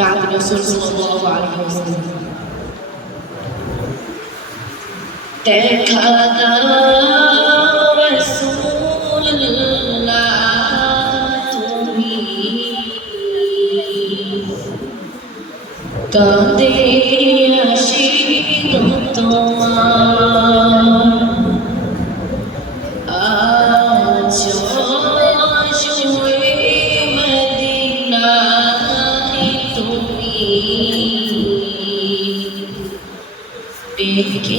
بعد الرسول صلى الله عليه وسلم تكاثر رسول الله تضيع কে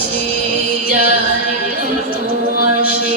এসে যায় তো আসে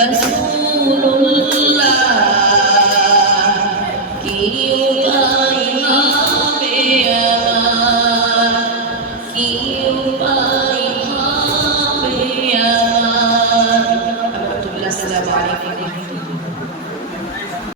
রসুল্লাহ কি